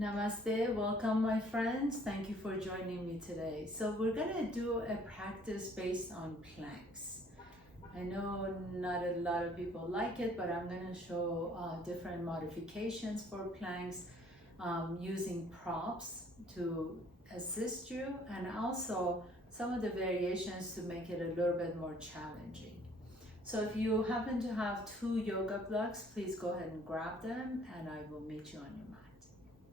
Namaste, welcome my friends. Thank you for joining me today. So we're gonna do a practice based on planks. I know not a lot of people like it, but I'm gonna show different modifications for planks using props to assist you, and also some of the variations to make it a little bit more challenging. So if you happen to have 2 yoga blocks, please go ahead and grab them and I will meet you on your mat.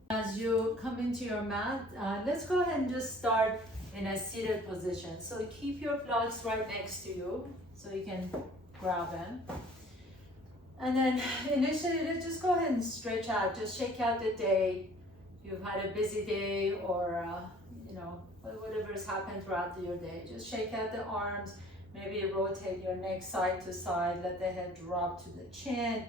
As you come into your mat, let's go ahead and just start in a seated position. So keep your blocks right next to you so you can grab them. And then initially, let's just go ahead and stretch out. Just shake out the day. You've had a busy day or, whatever's happened throughout your day. Just shake out the arms. Maybe rotate your neck side to side. Let the head drop to the chin.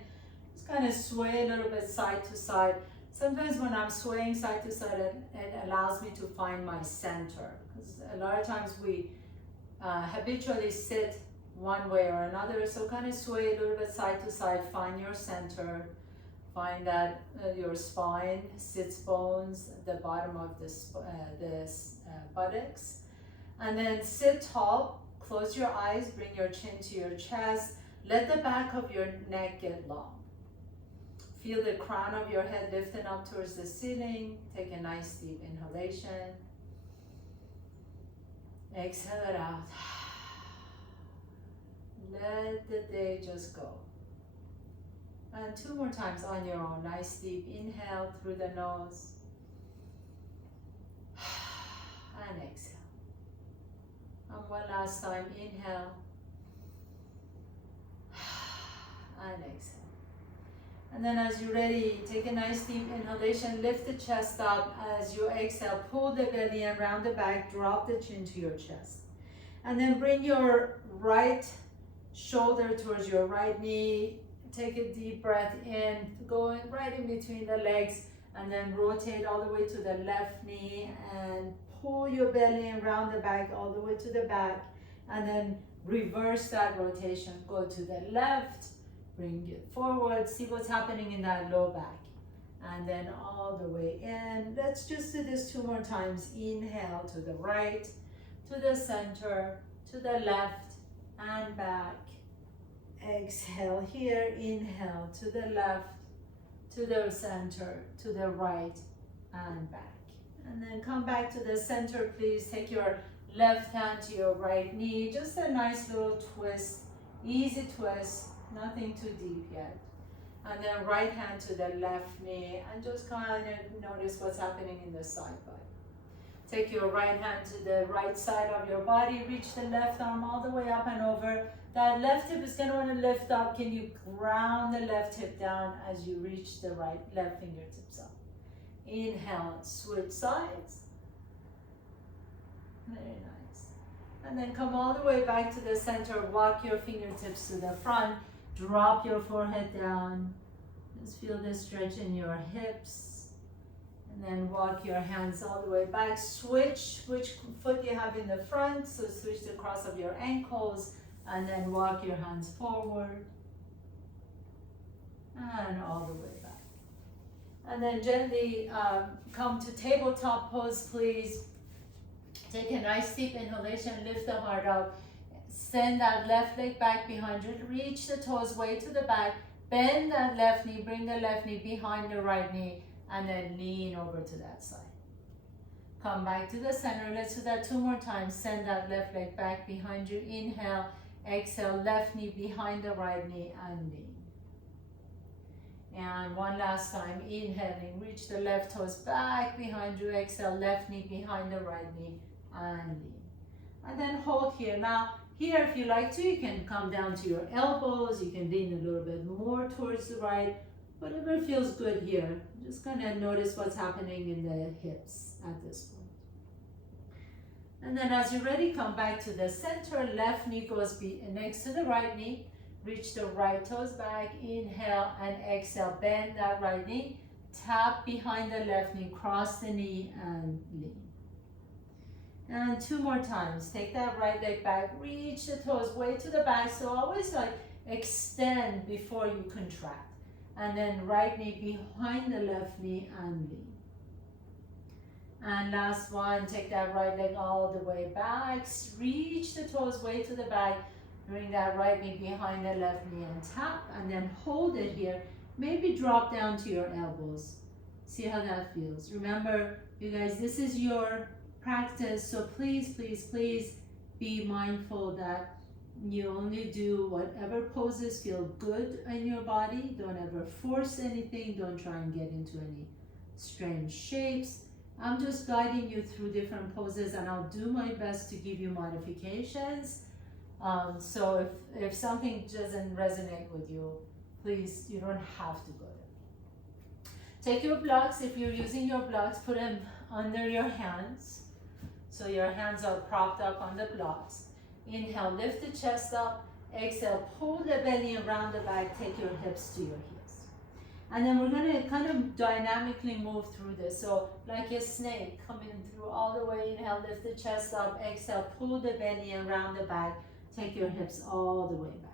Just kind of sway a little bit side to side. Sometimes when I'm swaying side to side, it allows me to find my center. Because a lot of times we habitually sit one way or another. So kind of sway a little bit side to side, find your center. Find that your spine, sits bones, the bottom of the buttocks. And then sit tall, close your eyes, bring your chin to your chest. Let the back of your neck get long. Feel the crown of your head lifting up towards the ceiling. Take a nice deep inhalation. Exhale it out. Let the day just go. And 2 more times on your own. Nice deep inhale through the nose. And exhale. And one last time. Inhale. And exhale. And then as you're ready, take a nice deep inhalation, lift the chest up. As you exhale, pull the belly and round the back, drop the chin to your chest. And then bring your right shoulder towards your right knee. Take a deep breath in, going right in between the legs, and then rotate all the way to the left knee and pull your belly and round the back all the way to the back. And then reverse that rotation, go to the left. Bring it forward, see what's happening in that low back. And then all the way in. Let's just do this 2 more times. Inhale to the right, to the center, to the left, and back. Exhale here, inhale to the left, to the center, to the right, and back. And then come back to the center, please. Take your left hand to your right knee. Just a nice little twist, easy twist. Nothing too deep yet. And then right hand to the left knee and just kind of notice what's happening in the side body. Take your right hand to the right side of your body, reach the left arm all the way up and over. That left hip is going to want to lift up. Can you ground the left hip down as you reach the left fingertips up? Inhale, switch sides. Very nice. And then come all the way back to the center. Walk your fingertips to the front. Drop your forehead down. Just feel the stretch in your hips. And then walk your hands all the way back. Switch which foot you have in the front. So switch the cross of your ankles. And then walk your hands forward. And all the way back. And then gently come to tabletop pose, please. Take a nice deep inhalation. Lift the heart up. Send that left leg back behind you. Reach the toes way to the back. Bend that left knee. Bring the left knee behind the right knee. And then lean over to that side. Come back to the center. Let's do that 2 more times. Send that left leg back behind you. Inhale. Exhale. Left knee behind the right knee and lean. And one last time. Inhaling. Reach the left toes back behind you. Exhale. Left knee behind the right knee and lean. And then hold here. Now, here, if you like to, you can come down to your elbows. You can lean a little bit more towards the right. Whatever feels good here. Just kind of notice what's happening in the hips at this point. And then as you're ready, come back to the center. Left knee goes next to the right knee. Reach the right toes back. Inhale and exhale. Bend that right knee. Tap behind the left knee. Cross the knee and lean. And 2 more times. Take that right leg back. Reach the toes way to the back. So always like extend before you contract. And then right knee behind the left knee and lean. And last one, take that right leg all the way back. Reach the toes way to the back. Bring that right knee behind the left knee and tap. And then hold it here. Maybe drop down to your elbows. See how that feels. Remember, you guys, this is your practice. So please, please, please be mindful that you only do whatever poses feel good in your body. Don't ever force anything. Don't try and get into any strange shapes. I'm just guiding you through different poses, and I'll do my best to give you modifications. So if something doesn't resonate with you, please, you don't have to go there. Take your blocks. If you're using your blocks, put them under your hands. So your hands are propped up on the blocks. Inhale, lift the chest up. Exhale, pull the belly around the back. Take your hips to your heels. And then we're going to kind of dynamically move through this. So like a snake coming through all the way. Inhale, lift the chest up. Exhale, pull the belly around the back. Take your hips all the way back.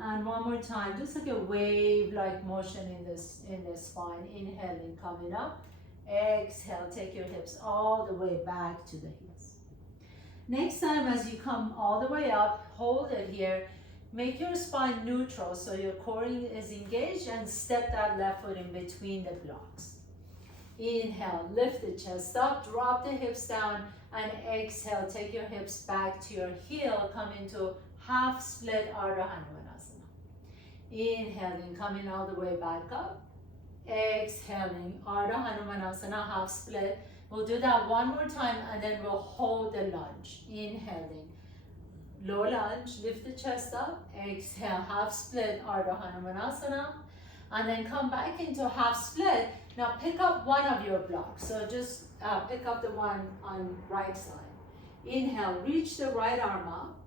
And one more time, just like a wave-like motion in the spine. Inhaling, coming up. Exhale, take your hips all the way back to the heels. Next time, as you come all the way up, hold it here. Make your spine neutral so your core is engaged, and step that left foot in between the blocks. Inhale, lift the chest up, drop the hips down, and exhale, take your hips back to your heel. Come into half split Ardha Hanumanasana. Inhaling, coming all the way back up. Exhaling, Ardha Hanumanasana, half split. We'll do that one more time, and then we'll hold the lunge. Inhaling, low lunge, lift the chest up. Exhale, half split, Ardha Hanumanasana. And then come back into half split. Now pick up one of your blocks. So just pick up the one on right side. Inhale, reach the right arm up.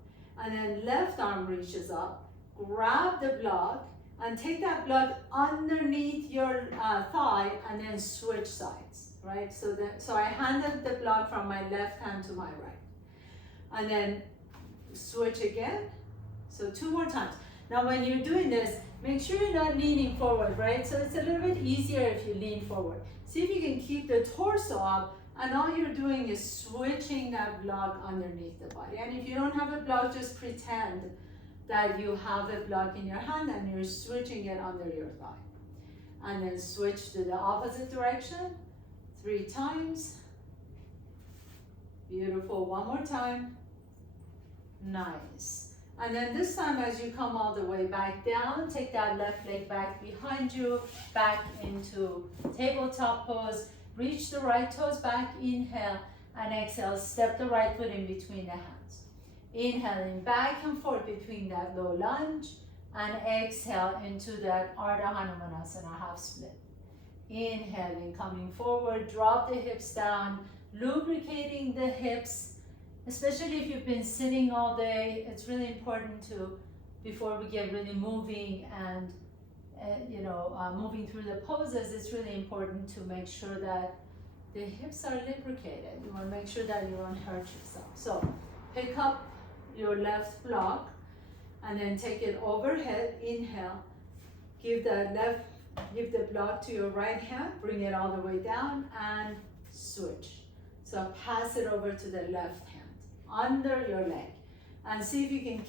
And then left arm reaches up. Grab the block and take that block underneath your thigh, and then switch sides, right? So I handed the block from my left hand to my right. And then switch again. So 2 more times. Now when you're doing this, make sure you're not leaning forward, right? So it's a little bit easier if you lean forward. See if you can keep the torso up, and all you're doing is switching that block underneath the body. And if you don't have a block, just pretend that you have a block in your hand and you're switching it under your thigh. And then switch to the opposite direction 3 times. Beautiful. One more time. Nice. And then this time, as you come all the way back down, take that left leg back behind you, back into tabletop pose. Reach the right toes back, inhale, and exhale. Step the right foot in between the hands. Inhaling back and forth between that low lunge, and exhale into that Ardha Hanumanasana, half split. Inhaling, coming forward, drop the hips down, lubricating the hips. Especially if you've been sitting all day, it's really important to, before we get really moving and moving through the poses, it's really important to make sure that the hips are lubricated. You want to make sure that you don't hurt yourself. So pick up your left block and then take it overhead. Inhale, give the block to your right hand, bring it all the way down and switch. So pass it over to the left hand, under your leg. And see if you can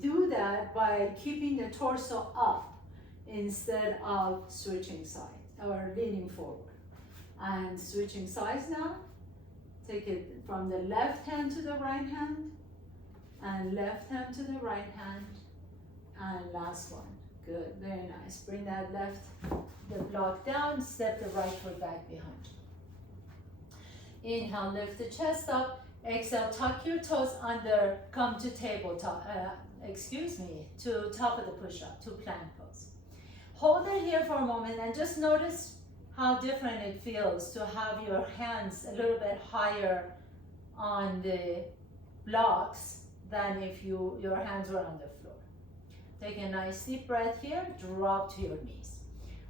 do that by keeping the torso up instead of switching sides or leaning forward. And switching sides now. Take it from the left hand to the right hand, and left hand to the right hand, and last one. Good, very nice. Bring that the block down, step the right foot back behind you. Inhale, lift the chest up. Exhale, tuck your toes under, come to tabletop, to top of the push-up, to plank pose. Hold it here for a moment and just notice how different it feels to have your hands a little bit higher on the blocks than if your hands were on the floor. Take a nice deep breath here, drop to your knees.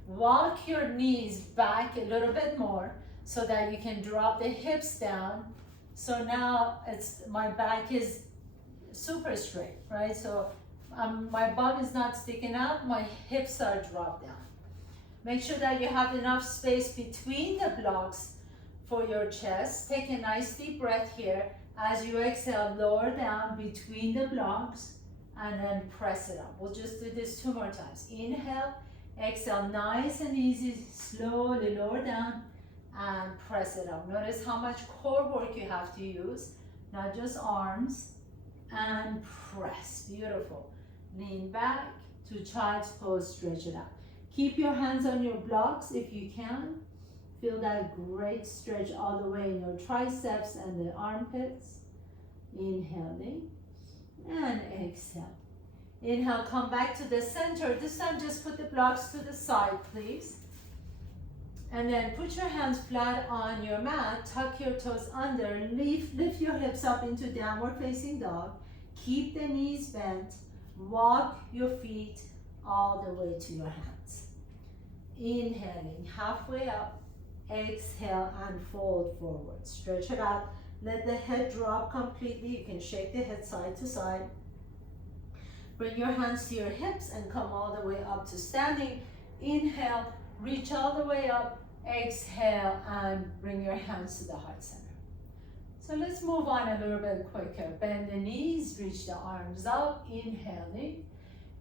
Walk your knees back a little bit more so that you can drop the hips down. So now my back is super straight, right? So my bum is not sticking out, my hips are dropped down. Make sure that you have enough space between the blocks for your chest. Take a nice deep breath here. As you exhale, lower down between the blocks and then press it up. We'll just do this 2 more times. Inhale, exhale, nice and easy, slowly lower down and press it up. Notice how much core work you have to use, not just arms, and press. Beautiful. Lean back to child's pose, stretch it out. Keep your hands on your blocks if you can. Feel that great stretch all the way in your triceps and the armpits. Inhaling and exhale. Inhale, come back to the center. This time just put the blocks to the side, please. And then put your hands flat on your mat, tuck your toes under, lift your hips up into downward facing dog. Keep the knees bent, walk your feet all the way to your hands. Inhaling, halfway up, exhale and fold forward. Stretch it out, let the head drop completely. You can shake the head side to side. Bring your hands to your hips and come all the way up to standing. Inhale, reach all the way up, exhale, and bring your hands to the heart center. So let's move on a little bit quicker. Bend the knees, reach the arms up, inhaling,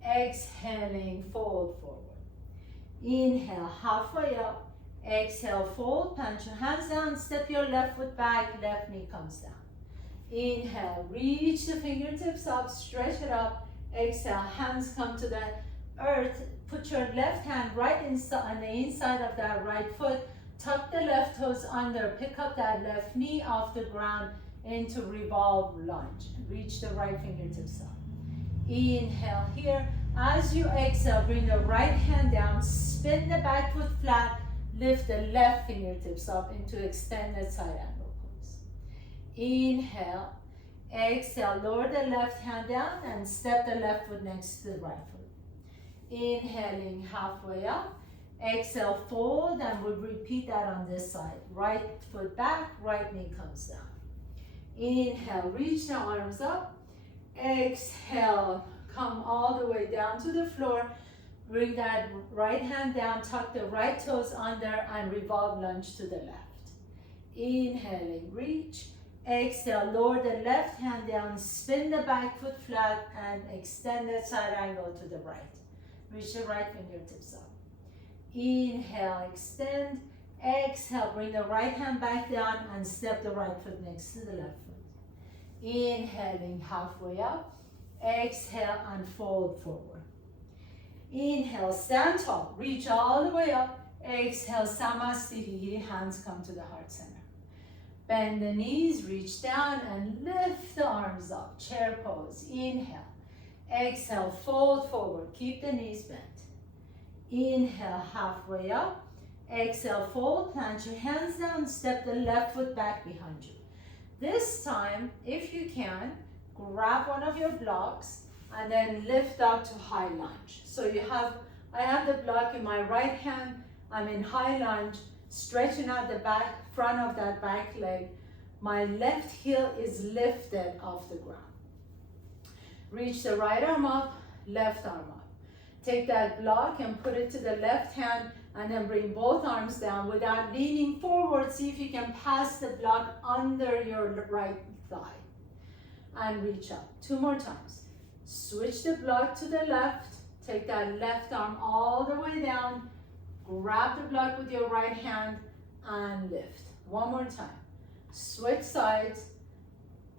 exhaling, fold forward. Inhale, halfway up, exhale, fold, plant your hands down, step your left foot back, left knee comes down. Inhale, reach the fingertips up, stretch it up, exhale, hands come to the earth. Put your left hand right inside on the inside of that right foot. Tuck the left toes under. Pick up that left knee off the ground into revolve lunge. Reach the right fingertips up. Inhale here. As you exhale, bring the right hand down. Spin the back foot flat. Lift the left fingertips up into extended side angle pose. Inhale. Exhale. Lower the left hand down and step the left foot next to the right foot. Inhaling halfway up, exhale, fold, and we'll repeat that on this side. Right foot back, right knee comes down. Inhale, reach the arms up. Exhale, come all the way down to the floor. Bring that right hand down, tuck the right toes under, and revolve lunge to the left. Inhaling, reach. Exhale, lower the left hand down, spin the back foot flat, and extend that side angle to the right. Reach the right fingertips up. Inhale, extend. Exhale, bring the right hand back down and step the right foot next to the left foot. Inhaling halfway up. Exhale and fold forward. Inhale, stand tall. Reach all the way up. Exhale, Samasthiti. Hands come to the heart center. Bend the knees, reach down and lift the arms up. Chair pose. Inhale. Exhale, fold forward. Keep the knees bent. Inhale, halfway up. Exhale, fold. Plant your hands down. Step the left foot back behind you. This time, if you can, grab one of your blocks and then lift up to high lunge. So I have the block in my right hand. I'm in high lunge, stretching out the back, front of that back leg. My left heel is lifted off the ground. Reach the right arm up, left arm up. Take that block and put it to the left hand and then bring both arms down without leaning forward. See if you can pass the block under your right thigh and reach up. 2 more times. Switch the block to the left. Take that left arm all the way down. Grab the block with your right hand and lift. 1 more time. Switch sides.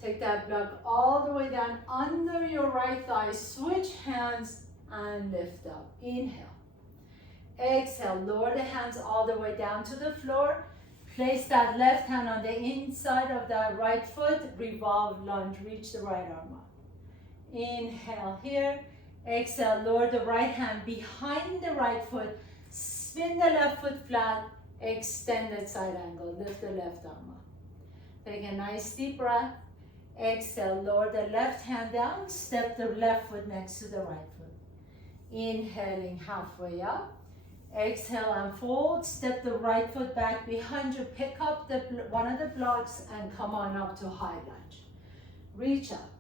Take that block all the way down under your right thigh. Switch hands and lift up. Inhale. Exhale. Lower the hands all the way down to the floor. Place that left hand on the inside of that right foot. Revolve lunge. Reach the right arm up. Inhale here. Exhale. Lower the right hand behind the right foot. Spin the left foot flat. Extended side angle. Lift the left arm up. Take a nice deep breath. Exhale, lower the left hand down, step the left foot next to the right foot. Inhaling halfway up. Exhale and fold, step the right foot back behind you, pick up one of the blocks and come on up to high lunge. Reach up.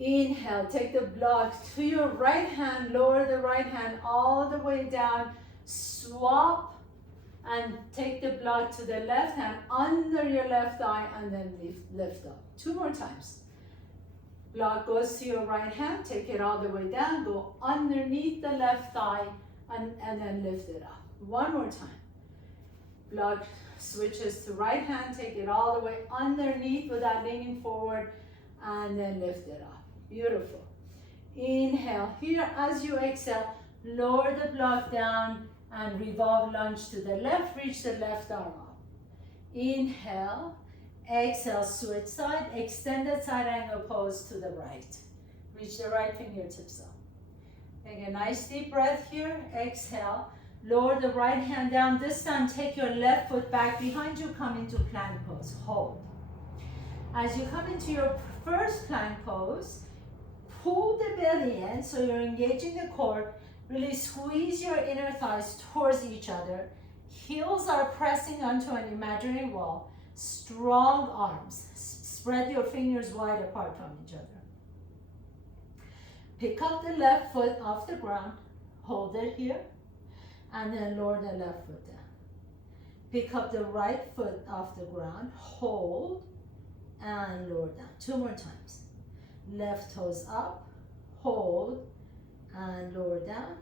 Inhale, take the block to your right hand, lower the right hand all the way down, swap and take the block to the left hand under your left thigh and then lift up. 2 more times. Block goes to your right hand, take it all the way down, go underneath the left thigh and then lift it up. 1 more time. Block switches to right hand, take it all the way underneath without leaning forward and then lift it up. Beautiful. Inhale. Here as you exhale, lower the block down and revolve lunge to the left, reach the left arm up. Inhale. Exhale, switch side, extended side angle pose to the right. Reach the right fingertips up. Take a nice deep breath here. Exhale, lower the right hand down. This time, take your left foot back behind you, come into plank pose. Hold. As you come into your first plank pose, pull the belly in so you're engaging the core. Really squeeze your inner thighs towards each other. Heels are pressing onto an imaginary wall. Strong arms. Spread your fingers wide apart from each other. Pick up the left foot off the ground. Hold it here. And then lower the left foot down. Pick up the right foot off the ground. Hold. And lower down. 2 more times. Left toes up. Hold. And lower down.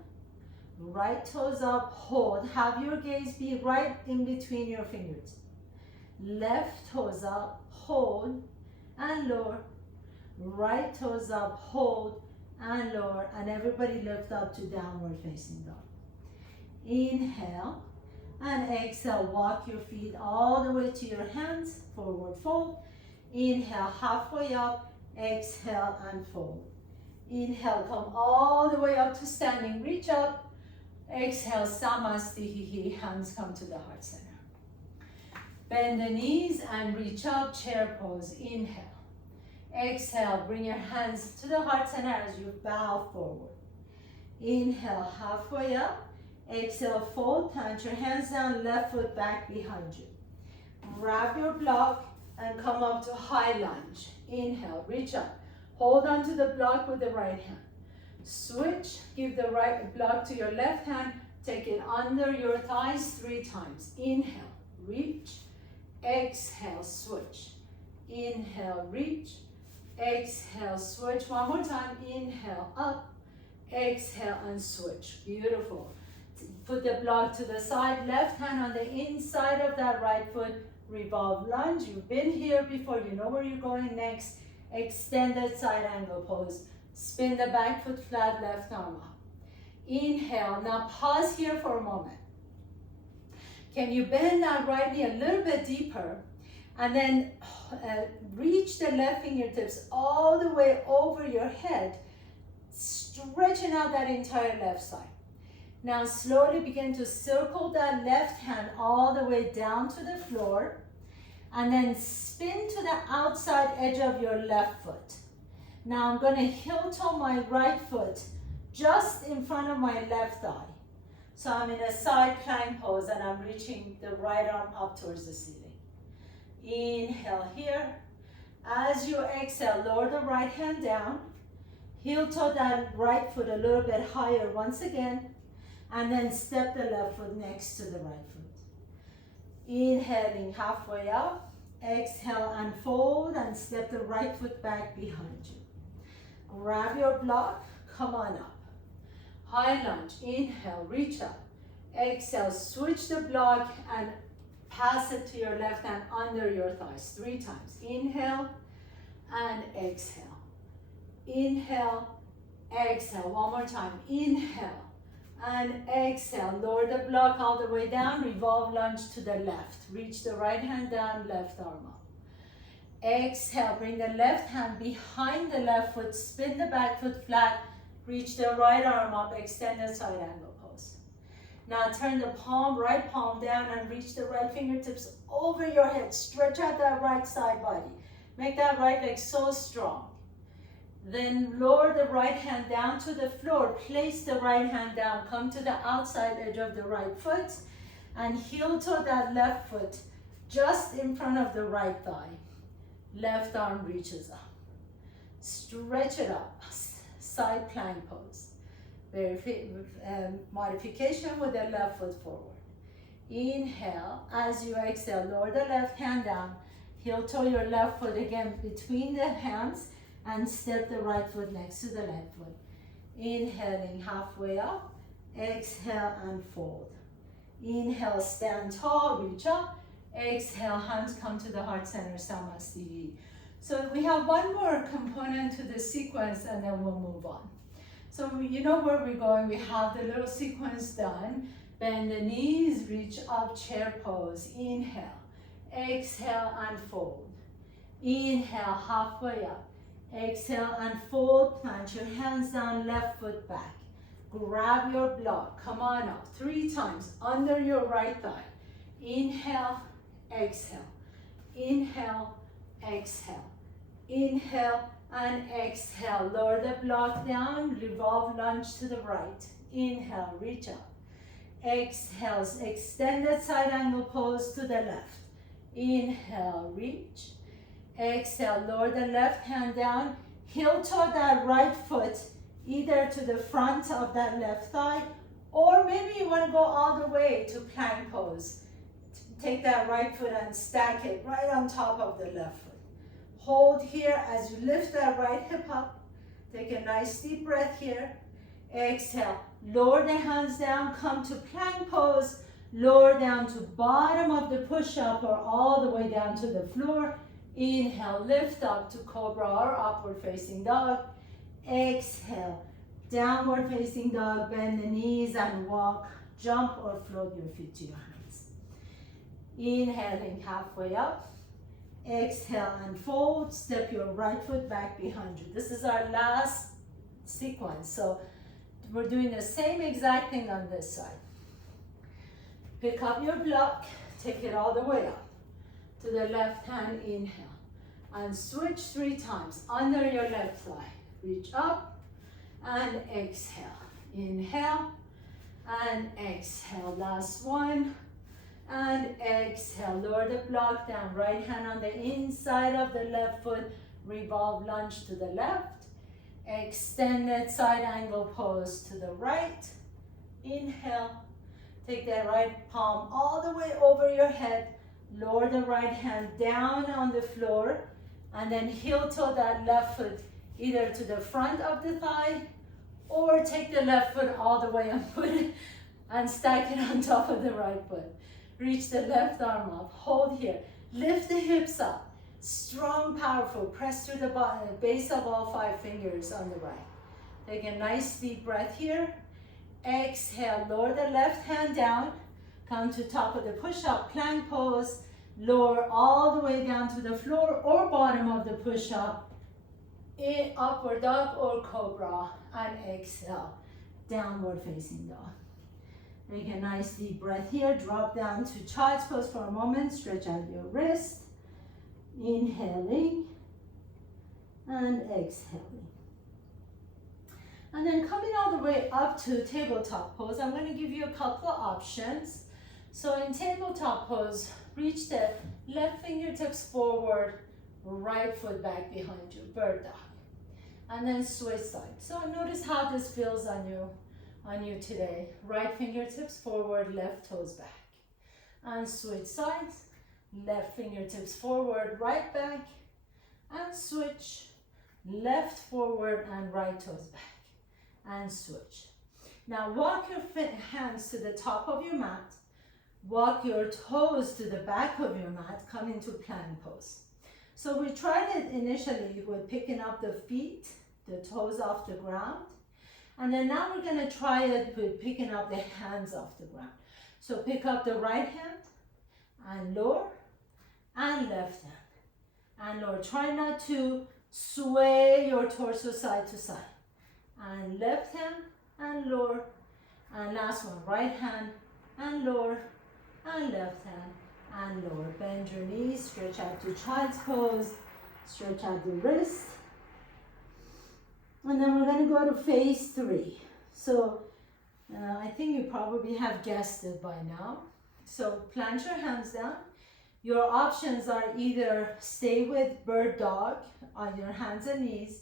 Right toes up. Hold. Have your gaze be right in between your fingers. Left toes up, hold, and lower. Right toes up, hold, and lower. And everybody lift up to downward facing dog. Inhale, and exhale. Walk your feet all the way to your hands, forward fold. Inhale, halfway up. Exhale, and fold. Inhale, come all the way up to standing. Reach up. Exhale, Samastihi. Hands come to the heart center. Bend the knees and reach up, chair pose. Inhale. Exhale, bring your hands to the heart center as you bow forward. Inhale, halfway up. Exhale, fold, plant your hands down, left foot back behind you. Grab your block and come up to high lunge. Inhale, reach up. Hold on to the block with the right hand. Switch, give the right block to your left hand. Take it under your thighs 3 times. Inhale, reach. Exhale, switch. Inhale, reach. Exhale, switch. 1 more time. Inhale, up. Exhale, and switch. Beautiful. Put the block to the side. Left hand on the inside of that right foot. Revolve lunge. You've been here before. You know where you're going next. Extended side angle pose. Spin the back foot flat, left arm up. Inhale. Now pause here for a moment. Can you bend that right knee a little bit deeper and then reach the left fingertips all the way over your head, stretching out that entire left side. Now slowly begin to circle that left hand all the way down to the floor and then spin to the outside edge of your left foot. Now I'm going to heel toe my right foot just in front of my left thigh. So I'm in a side plank pose and I'm reaching the right arm up towards the ceiling. Inhale here. As you exhale, lower the right hand down. Heel toe that right foot a little bit higher once again. And then step the left foot next to the right foot. Inhaling halfway up. Exhale and fold and step the right foot back behind you. Grab your block, come on up. High lunge, inhale, reach up. Exhale, switch the block and pass it to your left hand under your thighs 3 times. Inhale and exhale. Inhale, exhale. 1 more time. Inhale and exhale. Lower the block all the way down. Revolve lunge to the left. Reach the right hand down, left arm up. Exhale, bring the left hand behind the left foot. Spin the back foot flat. Reach the right arm up, extended side angle pose. Now turn the right palm down and reach the right fingertips over your head. Stretch out that right side body. Make that right leg so strong. Then lower the right hand down to the floor. Place the right hand down. Come to the outside edge of the right foot and heel toe that left foot just in front of the right thigh. Left arm reaches up. Stretch it up. Side plank pose. Modification with the left foot forward. Inhale. As you exhale, lower the left hand down. Heel toe your left foot again between the hands and step the right foot next to the left foot. Inhaling halfway up. Exhale and fold. Inhale, stand tall, reach up. Exhale, hands come to the heart center, Samastiti. So we have one more component to the sequence and then we'll move on. So you know where we're going. We have the little sequence done. Bend the knees, reach up, chair pose. Inhale, exhale and fold. Inhale, halfway up. Exhale and fold. Plant your hands down, left foot back. Grab your block, come on up, 3 times under your right thigh. Inhale, exhale, inhale, exhale, inhale and exhale. Lower the block down, revolve lunge to the right. Inhale, reach up. Exhale, extended side angle pose to the left. Inhale, reach. Exhale, lower the left hand down, heel toe that right foot either to the front of that left thigh, or maybe you want to go all the way to plank pose. Take that right foot and stack it right on top of the left foot. Hold here as you lift that right hip up. Take a nice deep breath here. Exhale, lower the hands down, come to plank pose, lower down to bottom of the push-up or all the way down to the floor. Inhale, lift up to cobra or upward facing dog. Exhale, downward facing dog, bend the knees and walk, jump or float your feet to your hands. Inhaling halfway up, exhale and fold, step your right foot back behind you. This is our last sequence, so we're doing the same exact thing on this side. Pick up your block, take it all the way up to the left hand, inhale, and switch 3 times under your left thigh. Reach up and exhale. Inhale and exhale. Last one. And exhale. Lower the block down. Right hand on the inside of the left foot. Revolve lunge to the left. Extended side angle pose to the right. Inhale. Take that right palm all the way over your head. Lower the right hand down on the floor. And then heel toe that left foot either to the front of the thigh, or take the left foot all the way and put it and stack it on top of the right foot. Reach the left arm up, hold here, lift the hips up, strong, powerful, press through the base of all 5 fingers on the right. Take a nice deep breath here. Exhale, lower the left hand down, come to top of the push-up plank pose, lower all the way down to the floor or bottom of the push-up, in upward dog or cobra, and exhale, downward facing dog. Take a nice deep breath here, drop down to child's pose for a moment, stretch out your wrist, inhaling and exhaling. And then coming all the way up to tabletop pose, I'm going to give you a couple of options. So in tabletop pose, reach the left fingertips forward, right foot back behind you, bird dog. And then switch side. So notice how this feels on you today. Right fingertips forward, left toes back. And switch sides, left fingertips forward, right back. And switch, left forward and right toes back. And switch. Now walk your hands to the top of your mat. Walk your toes to the back of your mat. Come into plank pose. So we tried it initially with picking up the feet, the toes off the ground. And then now we're going to try it with picking up the hands off the ground. So pick up the right hand and lower and left hand. And lower. Try not to sway your torso side to side. And left hand and lower. And last one, right hand and lower and left hand and lower. Bend your knees, stretch out to child's pose, stretch out the wrist. And then we're going to go to phase 3. So I think you probably have guessed it by now. So plant your hands down. Your options are either stay with bird dog on your hands and knees,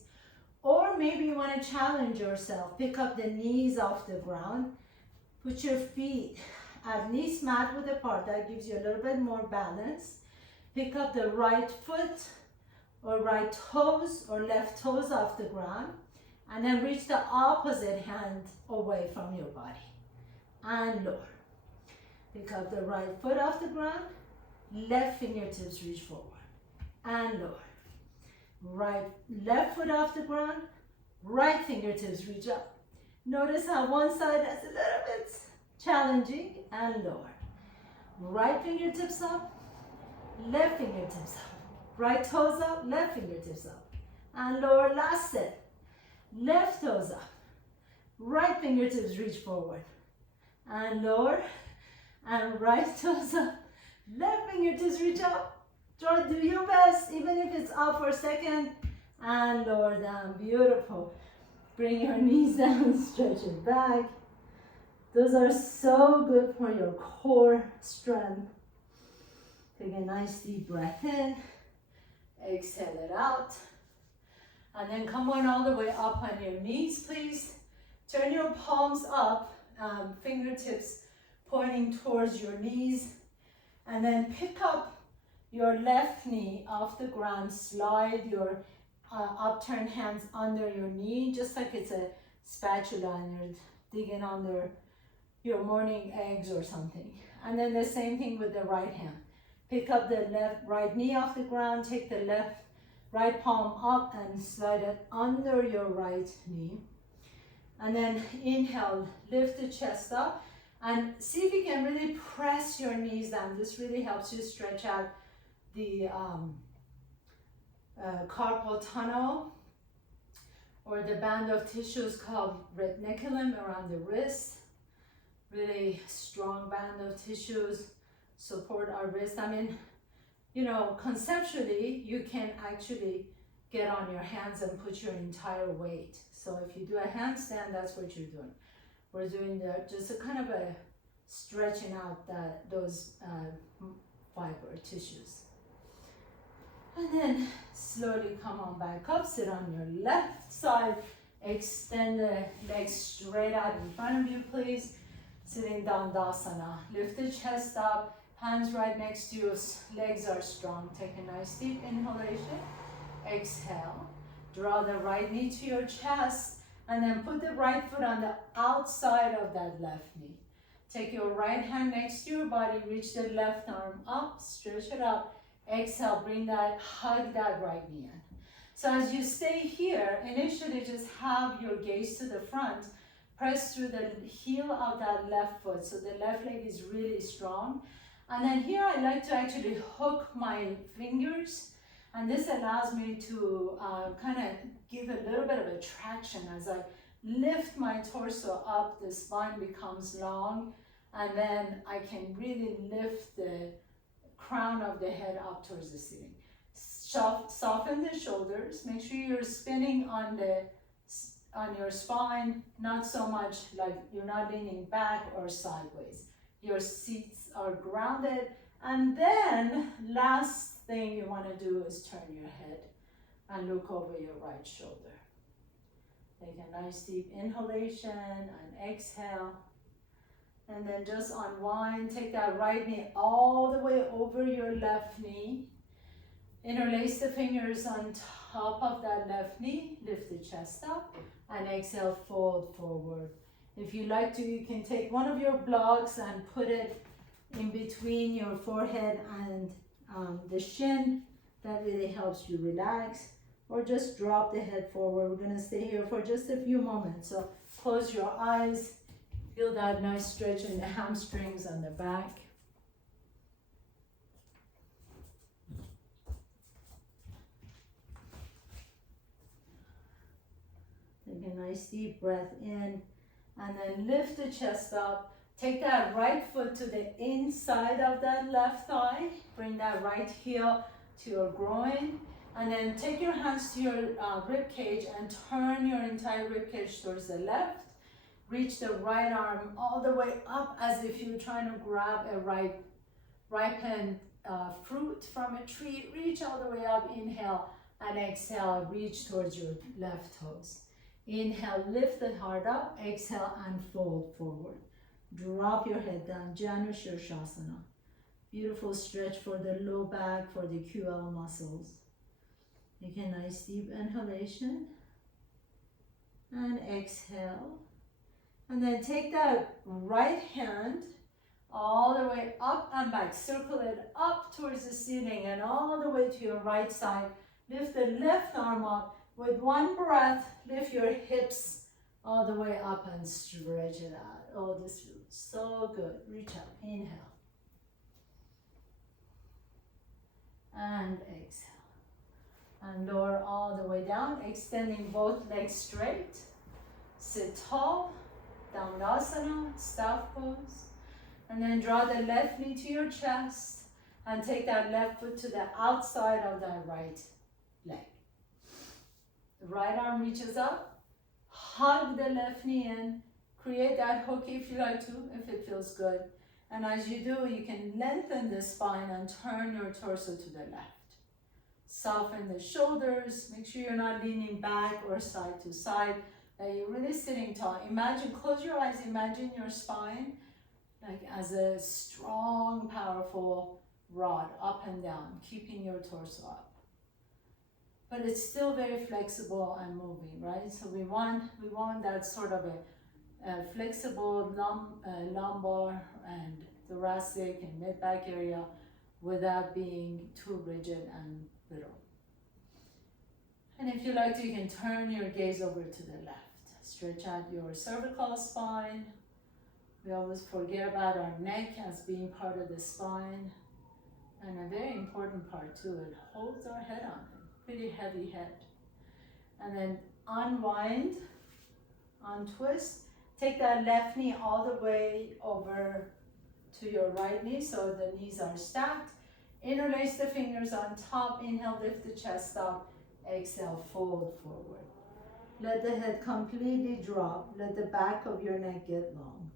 or maybe you want to challenge yourself. Pick up the knees off the ground. Put your feet at least mat width apart. That gives you a little bit more balance. Pick up the right foot or right toes or left toes off the ground, and then reach the opposite hand away from your body and lower. Pick up the right foot off the ground, left fingertips reach forward and lower. Left foot off the ground, right fingertips reach up. Notice how one side is a little bit challenging and lower. Right fingertips up, left fingertips up. Right toes up, left fingertips up. And lower, last set. Left toes up. Right fingertips reach forward. And lower. And right toes up. Left fingertips reach up. Try to do your best, even if it's up for a second. And lower down, beautiful. Bring your knees down, stretch it back. Those are so good for your core strength. Take a nice deep breath in. Exhale it out. And then come on all the way up on your knees, please. Turn your palms up, fingertips pointing towards your knees. And then pick up your left knee off the ground. Slide your upturned hands under your knee, just like it's a spatula and you're digging under your morning eggs or something. And then the same thing with the right hand. Pick up the right knee off the ground, take the right palm up and slide it under your right knee. And then inhale, lift the chest up and see if you can really press your knees down. This really helps you stretch out the carpal tunnel, or the band of tissues called retinaculum around the wrist. Really strong band of tissues support our wrist. I mean, you know, conceptually, you can actually get on your hands and put your entire weight. So if you do a handstand, that's what you're doing. We're doing just a kind of a stretching out those fiber tissues. And then slowly come on back up, sit on your left side, extend the legs straight out in front of you, please. Sitting Dandasana. Lift the chest up, hands right next to you, legs are strong. Take a nice deep inhalation. Exhale. Draw the right knee to your chest and then put the right foot on the outside of that left knee. Take your right hand next to your body, reach the left arm up, stretch it up. Exhale, bring that, hug that right knee in. So as you stay here, initially just have your gaze to the front. Press through the heel of that left foot, so the left leg is really strong. And then here I like to actually hook my fingers, and this allows me to kind of give a little bit of a traction. As I lift my torso up, the spine becomes long, and then I can really lift the crown of the head up towards the ceiling. Soften the shoulders, make sure you're spinning on your spine, not so much like you're not leaning back or sideways. Your seats are grounded. And then last thing you want to do is turn your head and look over your right shoulder. Take a nice deep inhalation and exhale. And then just unwind, take that right knee all the way over your left knee. Interlace the fingers on top of that left knee, lift the chest up, and exhale, fold forward. If you like to, you can take one of your blocks and put it in between your forehead and the shin. That really helps you relax. Or just drop the head forward. We're gonna stay here for just a few moments. So close your eyes, feel that nice stretch in the hamstrings and the back. Take a nice deep breath in and then lift the chest up. Take that right foot to the inside of that left thigh. Bring that right heel to your groin. And then take your hands to your rib cage and turn your entire rib cage towards the left. Reach the right arm all the way up as if you're trying to grab a ripened fruit from a tree. Reach all the way up. Inhale and exhale. Reach towards your left toes. Inhale, lift the heart up. Exhale and fold forward. Drop your head down, Janu Shirshasana. Beautiful stretch for the low back, for the QL muscles. Take a nice deep inhalation and exhale. And then take that right hand all the way up and back. Circle it up towards the ceiling and all the way to your right side. Lift the left arm up. With one breath, lift your hips all the way up and stretch it out. Oh, this feels so good. Reach up. Inhale. And exhale. And lower all the way down, extending both legs straight. Sit tall. Dhammadasana, staff pose. And then draw the left knee to your chest and take that left foot to the outside of that right leg. The right arm reaches up, hug the left knee in, create that hook if you like to, if it feels good. And as you do, you can lengthen the spine and turn your torso to the left. Soften the shoulders, make sure you're not leaning back or side to side, that you're really sitting tall. Imagine, close your eyes, imagine your spine like as a strong, powerful rod up and down, keeping your torso up. But it's still very flexible and moving, right? So we want that sort of a flexible lumbar and thoracic and mid-back area without being too rigid and brittle. And if you like to, you can turn your gaze over to the left. Stretch out your cervical spine. We always forget about our neck as being part of the spine. And a very important part too, it holds our head on, pretty heavy head. And then unwind, untwist. Take that left knee all the way over to your right knee so the knees are stacked. Interlace the fingers on top. Inhale, lift the chest up. Exhale, fold forward. Let the head completely drop. Let the back of your neck get long.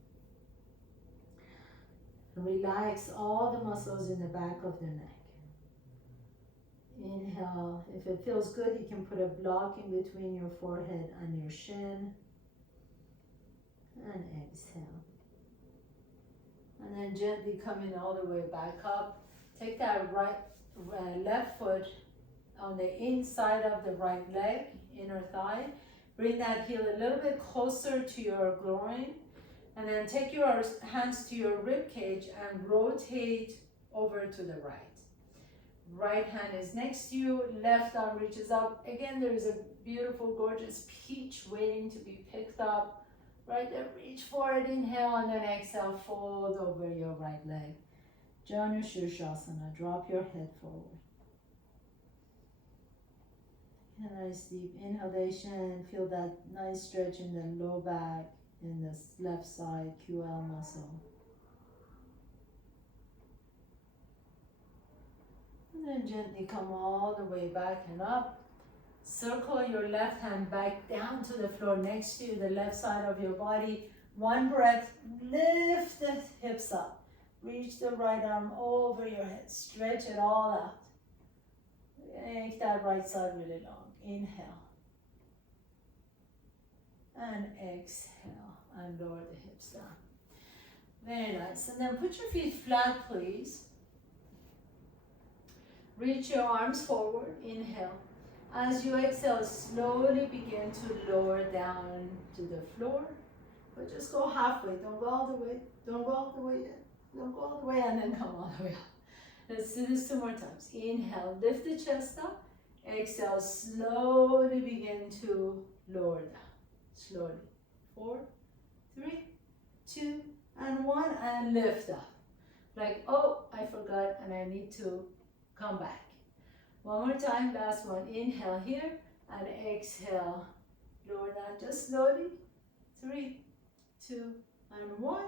Relax all the muscles in the back of the neck. Inhale. If it feels good, you can put a block in between your forehead and your shin. And exhale. And then gently coming all the way back up. Take that left foot on the inside of the right leg, inner thigh. Bring that heel a little bit closer to your groin. And then take your hands to your rib cage and rotate over to the right. Right hand is next to you, left arm reaches up. Again, there is a beautiful, gorgeous peach waiting to be picked up. Right there, reach for it, inhale, and then exhale, fold over your right leg. Janu Shirshasana, drop your head forward. A nice deep inhalation, feel that nice stretch in the low back, in the left side QL muscle. And then gently come all the way back and up. Circle your left hand back down to the floor next to you, the left side of your body. One breath, lift the hips up. Reach the right arm over your head. Stretch it all out. Make that right side really long. Inhale. And exhale. And lower the hips down. Very nice. And then put your feet flat, please. Reach your arms forward. Inhale. As you exhale, slowly begin to lower down to the floor. But just go halfway. Don't go all the way. Don't go all the way yet. Don't go all the way and then come all the way up. Let's do this 2 more times. Inhale, lift the chest up. Exhale, slowly begin to lower down. Slowly. 4, 3, 2, and 1, and lift up. Like, oh, I forgot and I need to come back. One more time, last one. Inhale here and exhale. Lower down just slowly. 3, 2, and 1.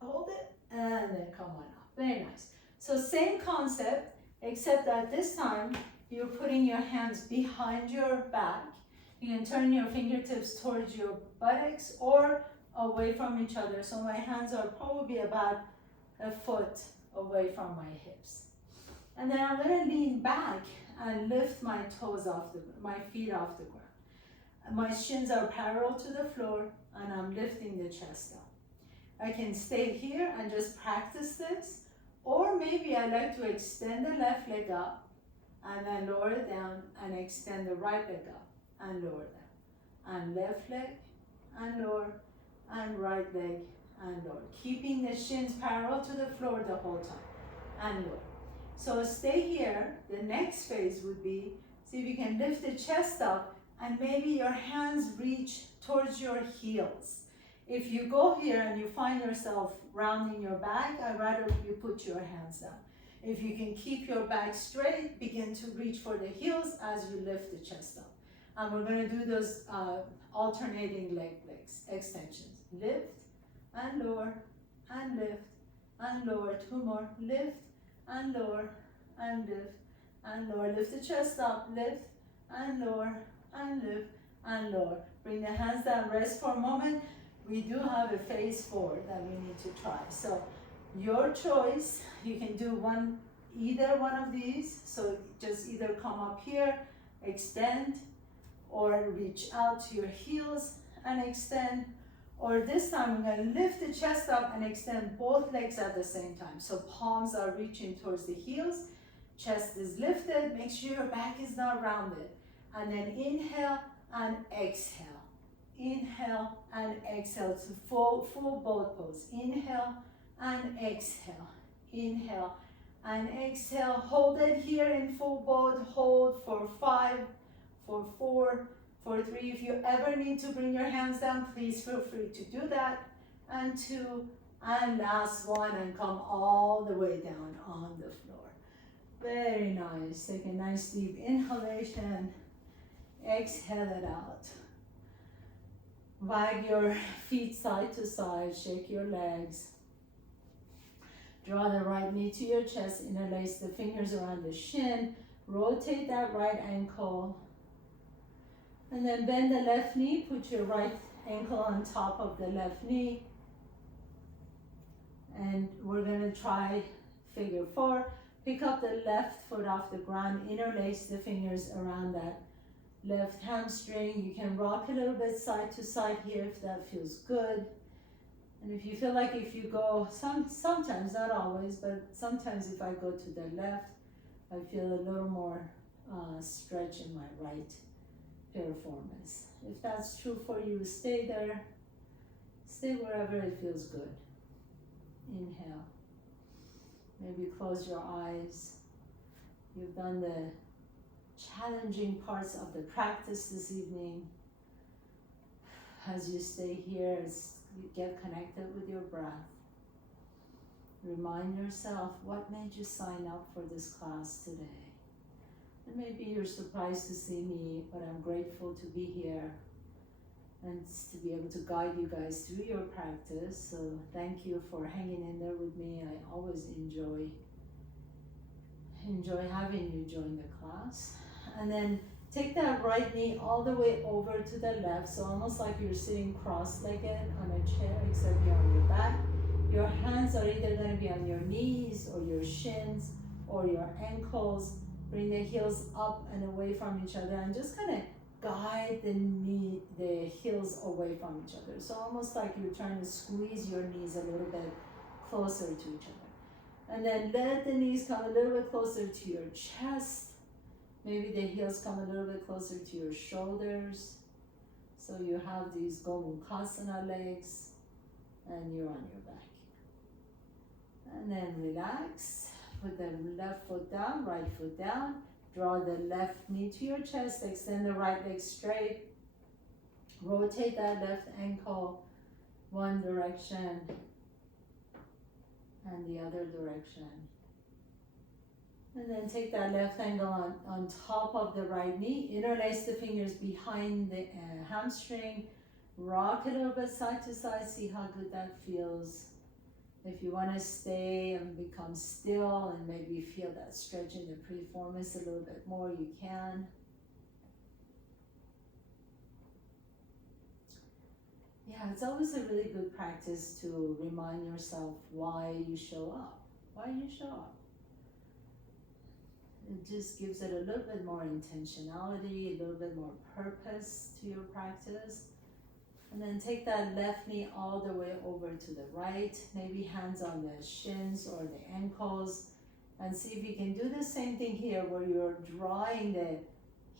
Hold it and then come on up. Very nice. So same concept, except that this time you're putting your hands behind your back. You can turn your fingertips towards your buttocks or away from each other. So my hands are probably about a foot away from my hips. And then I'm going to lean back and lift my toes off my feet off the ground. My shins are parallel to the floor and I'm lifting the chest up. I can stay here and just practice this, or maybe I like to extend the left leg up and then lower it down and extend the right leg up and lower down. And left leg and lower and right leg and lower. Keeping the shins parallel to the floor the whole time and lower. So stay here. The next phase would be, see if you can lift the chest up and maybe your hands reach towards your heels. If you go here and you find yourself rounding your back, I'd rather you put your hands down. If you can keep your back straight, begin to reach for the heels as you lift the chest up. And we're going to do those alternating leg extensions. Lift and lower and lift and lower. Two more. Lift and lower and lift and lower. Lift the chest up. Lift and lower and lift and lower. Bring the hands down. Rest for a moment. We do have a phase 4 that we need to try. So your choice. You can do either one of these. So just either come up here, extend, or reach out to your heels and extend. Or this time we're going to lift the chest up and extend both legs at the same time. So palms are reaching towards the heels, chest is lifted, make sure your back is not rounded. And then inhale and exhale. Inhale and exhale to full boat pose. Inhale and exhale. Inhale and exhale. Hold it here in full boat. Hold for 5, for 4, for 3. If you ever need to bring your hands down, please feel free to do that. And 2, and last one, and come all the way down on the floor. Very nice. Take a nice deep inhalation. Exhale it out. Wag your feet side to side. Shake your legs. Draw the right knee to your chest. Interlace the fingers around the shin. Rotate that right ankle. And then bend the left knee. Put your right ankle on top of the left knee. And we're going to try figure 4. Pick up the left foot off the ground. Interlace the fingers around that left hamstring. You can rock a little bit side to side here if that feels good. And if you feel like if you go, sometimes, not always, but sometimes if I go to the left, I feel a little more stretch in my right piriformis. If that's true for you, stay there. Stay wherever it feels good. Inhale. Maybe close your eyes. You've done the challenging parts of the practice this evening. As you stay here, get connected with your breath. Remind yourself what made you sign up for this class today. And maybe you're surprised to see me, but I'm grateful to be here and to be able to guide you guys through your practice. So thank you for hanging in there with me. I always enjoy having you join the class. And then take that right knee all the way over to the left, so almost like you're sitting cross-legged on a chair, except you're on your back. Your hands are either going to be on your knees or your shins or your ankles. Bring the heels up and away from each other, and just kind of guide the heels away from each other. So almost like you're trying to squeeze your knees a little bit closer to each other. And then let the knees come a little bit closer to your chest. Maybe the heels come a little bit closer to your shoulders. So you have these Gomukhasana legs and you're on your back. And then relax. Put the left foot down, right foot down. Draw the left knee to your chest. Extend the right leg straight. Rotate that left ankle one direction and the other direction. And then take that left ankle on top of the right knee. Interlace the fingers behind the hamstring. Rock a little bit side to side. See how good that feels. If you want to stay and become still and maybe feel that stretch in the piriformis a little bit more, you can. Yeah, it's always a really good practice to remind yourself why you show up. Why you show up. It just gives it a little bit more intentionality, a little bit more purpose to your practice. And then take that left knee all the way over to the right, maybe hands on the shins or the ankles. And see if you can do the same thing here where you're drawing the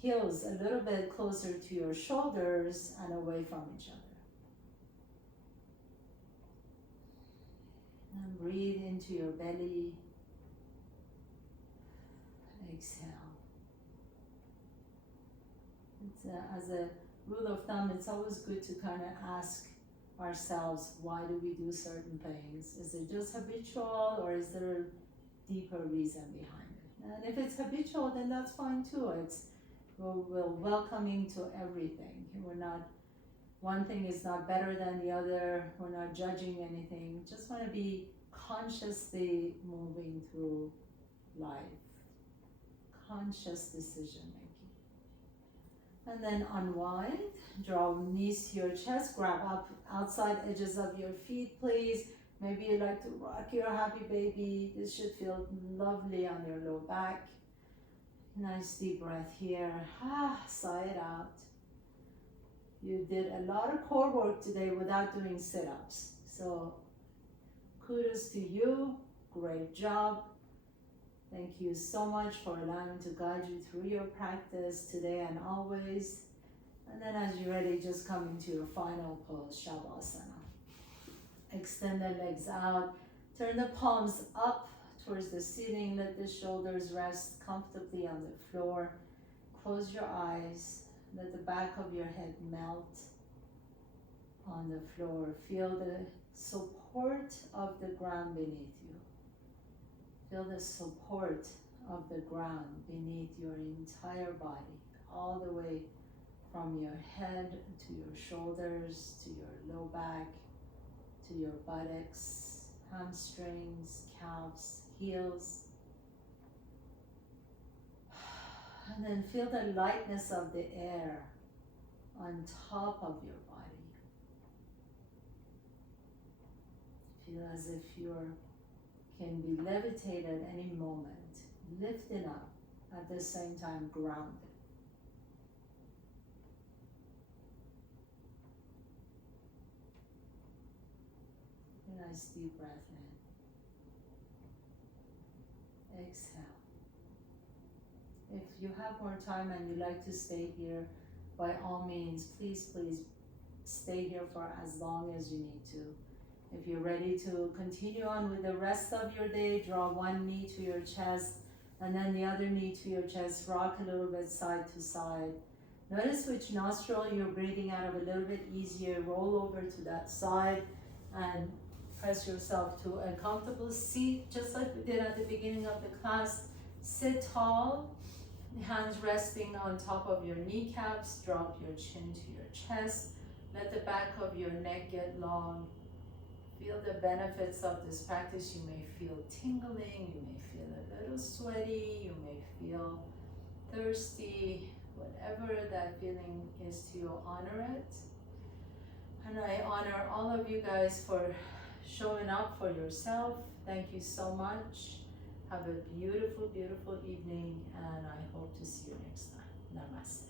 heels a little bit closer to your shoulders and away from each other. And breathe into your belly. Exhale. As a rule of thumb, it's always good to kind of ask ourselves, why do we do certain things? Is it just habitual, or is there a deeper reason behind it? And if it's habitual, then that's fine too. We're welcoming to everything. We're not, one thing is not better than the other. We're not judging anything. Just want to be consciously moving through life. Conscious decision making. And then unwind, draw knees to your chest, grab up outside edges of your feet, please. Maybe you like to rock your happy baby. This should feel lovely on your low back. Nice deep breath here. Sigh it out. You did a lot of core work today without doing sit-ups. So kudos to you. Great job. Thank you so much for allowing me to guide you through your practice today and always. And then as you're ready, just come into your final pose, Shavasana. Extend the legs out. Turn the palms up towards the ceiling. Let the shoulders rest comfortably on the floor. Close your eyes. Let the back of your head melt on the floor. Feel the support of the ground beneath you. Feel the support of the ground beneath your entire body, all the way from your head to your shoulders, to your low back, to your buttocks, hamstrings, calves, heels. And then feel the lightness of the air on top of your body. Feel as if you're can be levitated any moment, lifted up, at the same time grounded. A nice deep breath in. Exhale. If you have more time and you like to stay here, by all means, please stay here for as long as you need to. If you're ready to continue on with the rest of your day, draw one knee to your chest and then the other knee to your chest. Rock a little bit side to side. Notice which nostril you're breathing out of a little bit easier. Roll over to that side and press yourself to a comfortable seat, just like we did at the beginning of the class. Sit tall, hands resting on top of your kneecaps. Drop your chin to your chest. Let the back of your neck get long. Feel the benefits of this practice. You may feel tingling, you may feel a little sweaty, you may feel thirsty, whatever that feeling is to you, honor it. And I honor all of you guys for showing up for yourself. Thank you so much. Have a beautiful, beautiful evening, and I hope to see you next time. Namaste.